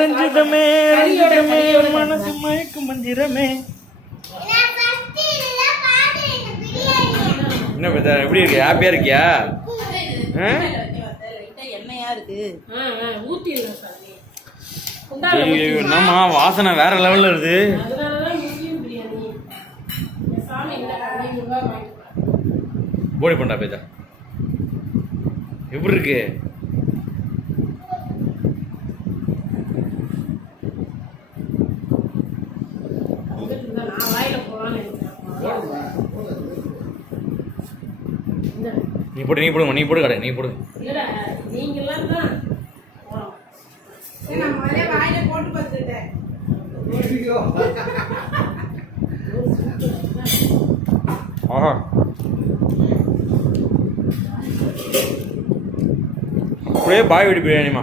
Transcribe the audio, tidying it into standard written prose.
ரஞ்சிதமே ரஞ்சிதமே மனசு மயக்கு மந்திரமே. என்ன பத்தா எப்படி இருக்கு? ஹாப்பியா இருக்கியா? எண்ணெயா இருக்கு. என்னம்மா வாசனை வேற லெவல்ல இருக்கு. போடி பண்ணா பேஜா எப்படி இருக்கு? நீ போடு நீ போடு கடை நீ போடு. ஆஹா அப்படியே பாய் வீடு பிரியாணிமா.